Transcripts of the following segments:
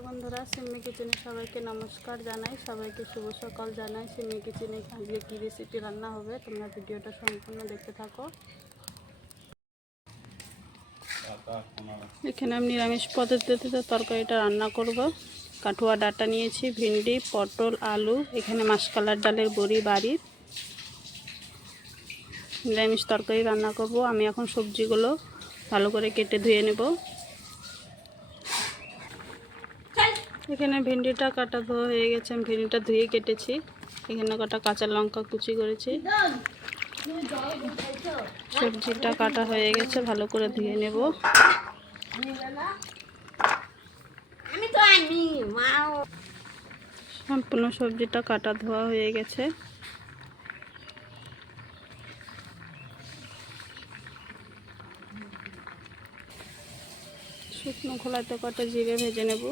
Hello বন্ধুরা, সিম্মি কিচেনে সবাইকে নমস্কার জানাই, সবাইকে শুভ সকাল জানাই। সিম্মি কিচেনে আজকে কী রেসিপি রান্না হবে তোমরা ভিডিওটা সম্পূর্ণ দেখতে থাকো। এখানে আমি নিরামিষ পদ্ধতিতে তরকারিটা রান্না করব। কাঠুয়া ডাঁটা নিয়েছি, ভিন্ডি, পটল, আলু, এখানে মাসকালার ডালের বড়ি বাড়ির। নিরামিষ তরকারি রান্না করব। আমি এখন সবজিগুলো ভালো করে কেটে ধুয়ে নেব। এখানে ভিন্ডিটা কাটা ধোয়া হয়ে গেছে, আমি ভিন্ডিটা ধুয়ে কেটেছি। এখানে কটা কাঁচা লঙ্কা কুচি করেছি। সবজিটা কাটা হয়ে গেছে, ভালো করে ধুয়ে নেব। সম্পূর্ণ সবজিটা কাটা ধোয়া হয়ে গেছে। শুকনো খোলাতে কটা জিরে ভেজে নেব।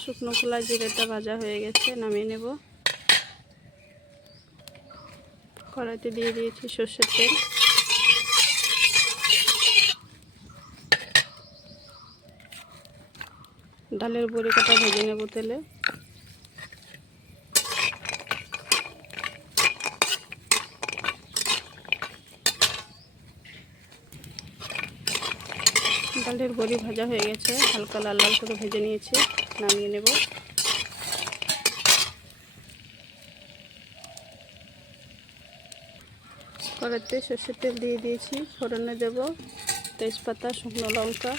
শুকনো খোলা জিরেটা ভাজা হয়ে গেছে, নামিয়ে নেব। কড়াইতে দিয়ে দিয়েছি সর্ষের তেল। ডালের বড়ি কটা ভেজে নেব তেলে। ডালের বড়ি ভাজা হয়ে গেছে, হালকা লাল লাল করে ভেজে নিয়েছি, নামিয়ে নেব। কড়াইতে সর্ষের তেল দিয়ে দিয়েছি, ফোড়নে দেব তেজপাতা, শুকনো লঙ্কা,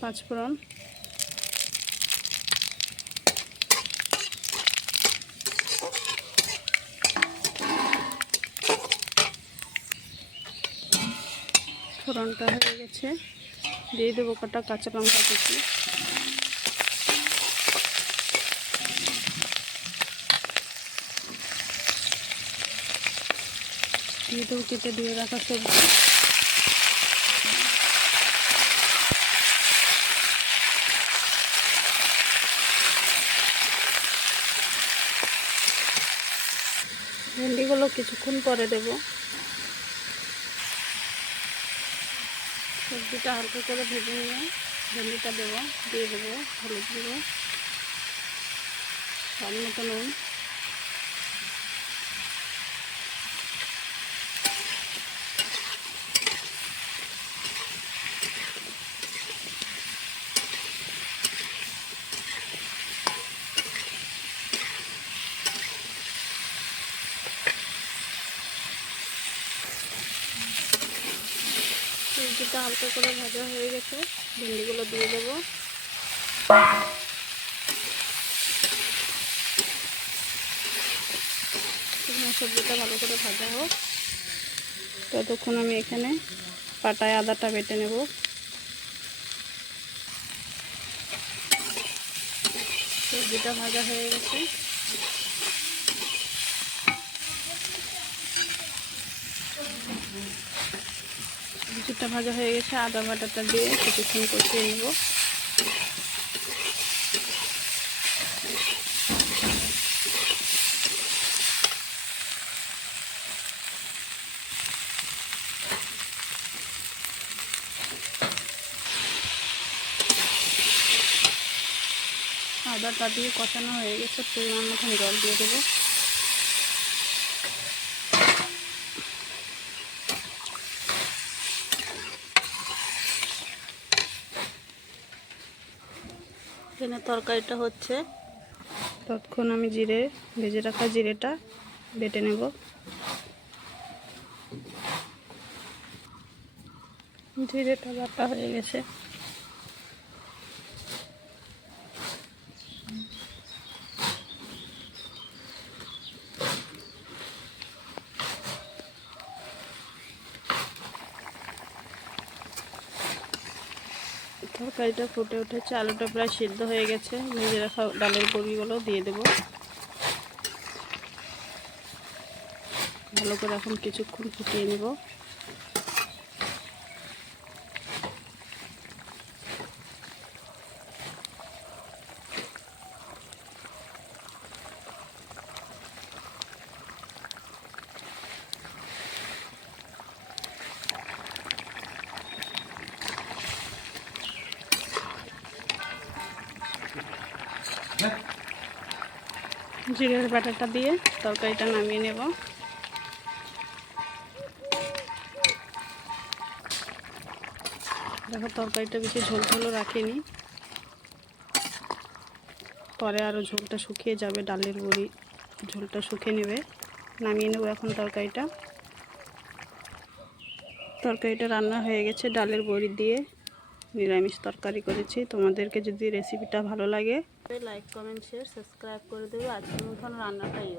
পাঁচফোড়ন, ফোড়নটা হয়ে গেছে, দিয়ে দেবো কটা কাঁচা লঙ্কা কুচি। দিয়ে দেবো কেটে দিয়ে রাখা সবজি। ভেন্ডিগুলো কিছুক্ষণ পরে দেব। সবজিটা হালকা করে ভেজে নিয়ে ভেন্ডিটা দেবো, দিয়ে দেবো হলুদ গুঁড়ো, স্বাদ মতো নুন, সবজিটা হালকা করে ভাজা হয়ে গেছে, ভেন্ডিগুলো দিয়ে দেবো। সবজিটা ভালো করে ভাজা হোক, ততক্ষণ আমি এখানে পাটায় আদাটা বেটে নেব। সবজিটা ভাজা হয়ে গেছে, সবজিটা ভাজা হয়ে গেছে, আদা বাটাটা দিয়ে কিছুক্ষণ কষিয়ে নেব। আদাটা দিয়ে কষানো হয়ে গেছে, পরিমাণ মতন জল দিয়ে দেবো। এখানে তরকারিটা হচ্ছে, ততক্ষণ আমি ভেজে রাখা জিরেটা বেটে নেব। জিরেটা বাটা হয়ে গেছে, তরকারিটা ফুটে উঠেছে, আলুটা প্রায় সিদ্ধ হয়ে গেছে। ভেজে রাখা ডালের বড়িগুলো দিয়ে দেব। ভালো করে এখন কিছুক্ষণ ফুটিয়ে নেব। জিরের বাটাটা দিয়ে তরকারিটা নামিয়ে নেব। দেখো তরকারিটা বেশি ঝোল ঝোলও রাখিনি, পরে আরও ঝোলটা শুকিয়ে যাবে, ডালের বড়ি ঝোলটা শুকিয়ে নেবে। নামিয়ে নেব এখন তরকারিটা রান্না হয়ে গেছে। ডালের বড়ি দিয়ে নিরামিষ তরকারি করেছি। তোমাদেরকে যদি রেসিপিটা ভালো লাগে লাইক কমেন্ট শেয়ার সাবস্ক্রাইব করে দেবে। আজকের মতন রান্নাটাই